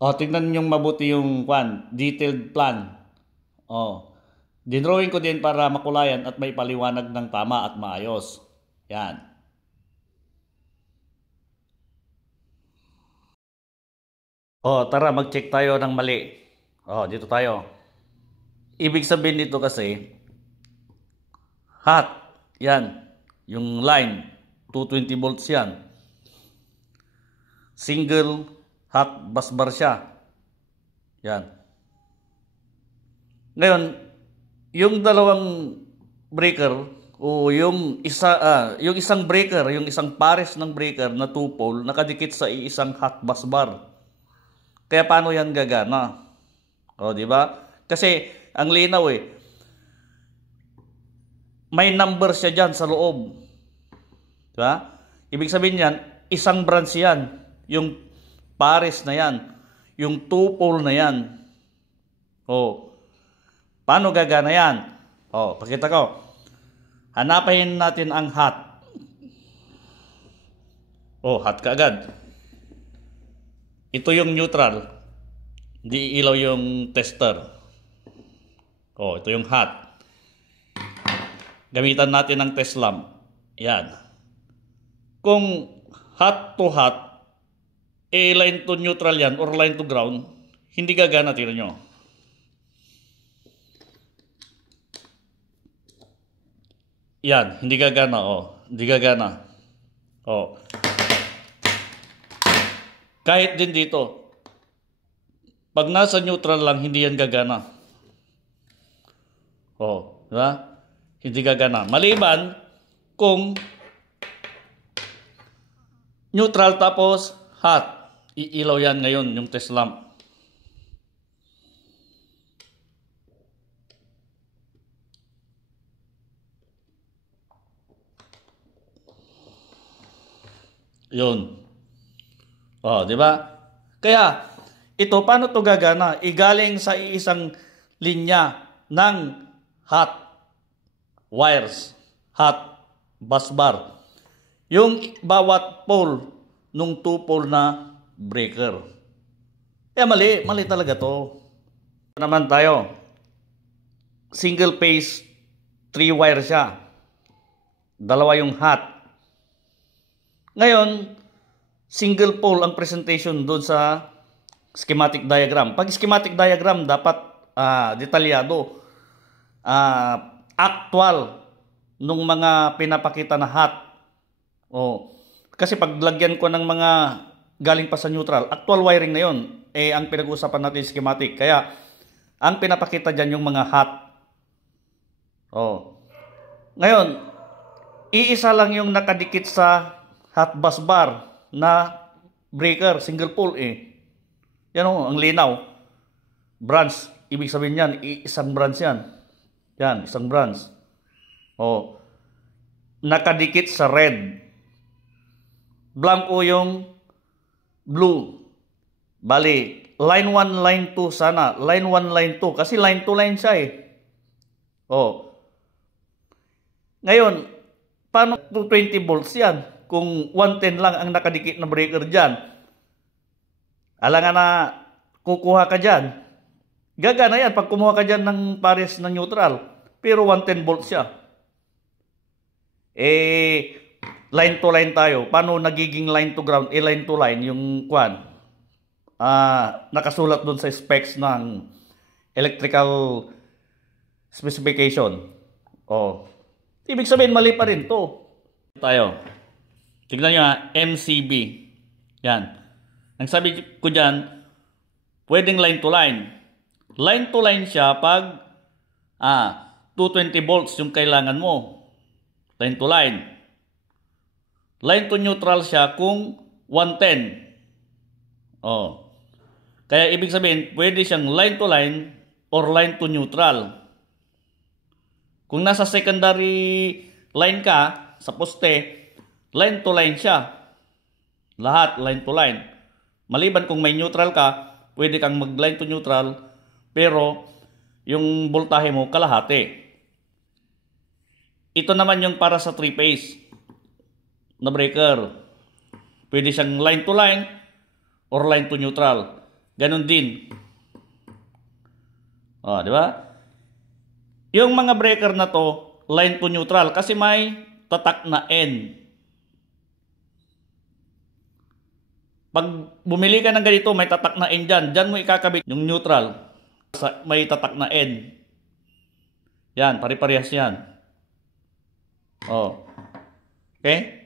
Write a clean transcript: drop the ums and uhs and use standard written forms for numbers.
O, tingnan nyo mabuti yung detailed plan. O, dinrawing ko din para makulayan at may paliwanag ng tama at maayos. Yan. O, tara mag-check tayo ng mali. O, dito tayo. Ibig sabihin dito kasi, hot, yan. Yung line, 220 volts yan. Single hot bus bar siya. Yan. Ngayon, yung dalawang breaker o yung isang breaker, yung isang pares ng breaker na 2 pole nakadikit sa isang hot bus bar. Kaya paano yan gagana? O, di ba? Kasi ang linaw may number siya diyan sa loob. Di ba? Ibig sabihin yan, isang branch yan. Yung pares na yan. Yung 2 pole na yan. O, paano gagana yan? O, pakita ko. Hanapin natin ang hot. O, hot ka agad. Ito yung neutral. Di ilaw yung tester. O, ito yung hot. Gamitan natin ng test lamp. Yan. Kung hot to hot, line to neutral yan or line to ground, hindi gagana, tira nyo. Yan, hindi gagana, hindi gagana. Kahit din dito, pag nasa neutral lang, hindi yan gagana. Diba? Hindi gagana. Maliban kung neutral tapos hot. Iilaw yan ngayon, yung test lamp. Yun. Di ba? Kaya, ito, paano to gagana? Igaling sa isang linya ng hot wires, hot bus bar. Yung bawat pole nung 2 pole na breaker. Kaya mali talaga to. Naman tayo. Single phase 3 wire siya. Dalawa yung hot. Ngayon, single pole ang presentation doon sa schematic diagram. Pag schematic diagram, dapat detalyado. Actual nung mga pinapakita na hot. Kasi pag lagyan ko ng mga galing pa sa neutral, actual wiring na yun. Ang pinag-uusapan natin schematic. Kaya, ang pinapakita dyan yung mga hot. Ngayon, iisa lang yung nakadikit sa hot bus bar na breaker, single pole Yan ang linaw. Branch, ibig sabihin yan, isang branch yan. Yan, isang branch. Nakadikit sa red. Blanco yung blue. Bali, line 1, line 2 sana. Line 1, line 2. Kasi line to line siya Ngayon, paano 220 volts yan? Kung 110 lang ang nakadikit na breaker dyan. Alangan na kukuha ka dyan. Gagana yan pag kumuha ka dyan ng pares na neutral. Pero 110 volts siya. Line to line tayo. Paano nagiging line to ground? Line to line yung nakasulat dun sa specs ng electrical specification. Ibig sabihin mali pa rin to. Tayo. Tignan nyo MCB. Yan. Ang sabi ko dyan, pwedeng line to line. Line to line siya pag 220 volts yung kailangan mo. Line to line. Line to neutral siya kung 110. Kaya ibig sabihin, pwede siyang line to line or line to neutral. Kung nasa secondary line ka, sa poste, line to line siya. Lahat line to line. Maliban kung may neutral ka, pwede kang mag line to neutral, pero yung voltahe mo kalahati. Ito naman yung para sa 3-phase na breaker. Pwede siyang line to line or line to neutral. Ganon din. Oh, di ba? Yung mga breaker na to, line to neutral kasi may tatak na N. Pag bumili ka ng ganito, may tatak na N dyan. Dyan mo ikakabit yung neutral. May tatak na N. Yan, pare-parehas yan. Oh. Okay?